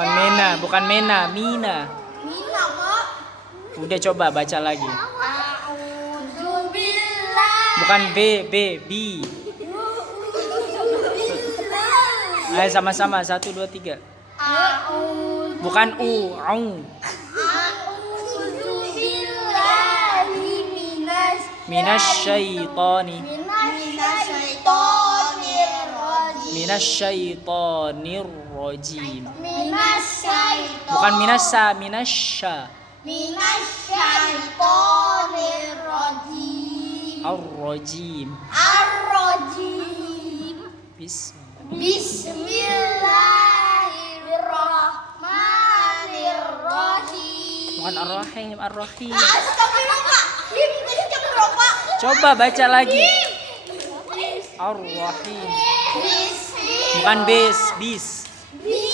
Bukan Mena, bukan Mena, Mina. Mina, Pak. Udah coba baca lagi. A'udzubillah. Bukan B, B. Ayo sama-sama 1 2 3. Bukan U, Au. A'udzubillahi Minasyaitoni. minasyaitonir Minasyaitonir rajim. minasyaiton Bukan minasya, minasya. minasyaitonir rajim Ar-rajim. ar-rajim. Bismillahirrahmanirrahim. Bukan ar-rahim, ar-rahim. Astagfirullah, Pak. Lim, tadi jam berapa? Coba baca lagi. Ar-rahim. Bukan bis. Bismillahirrahmanirrahim.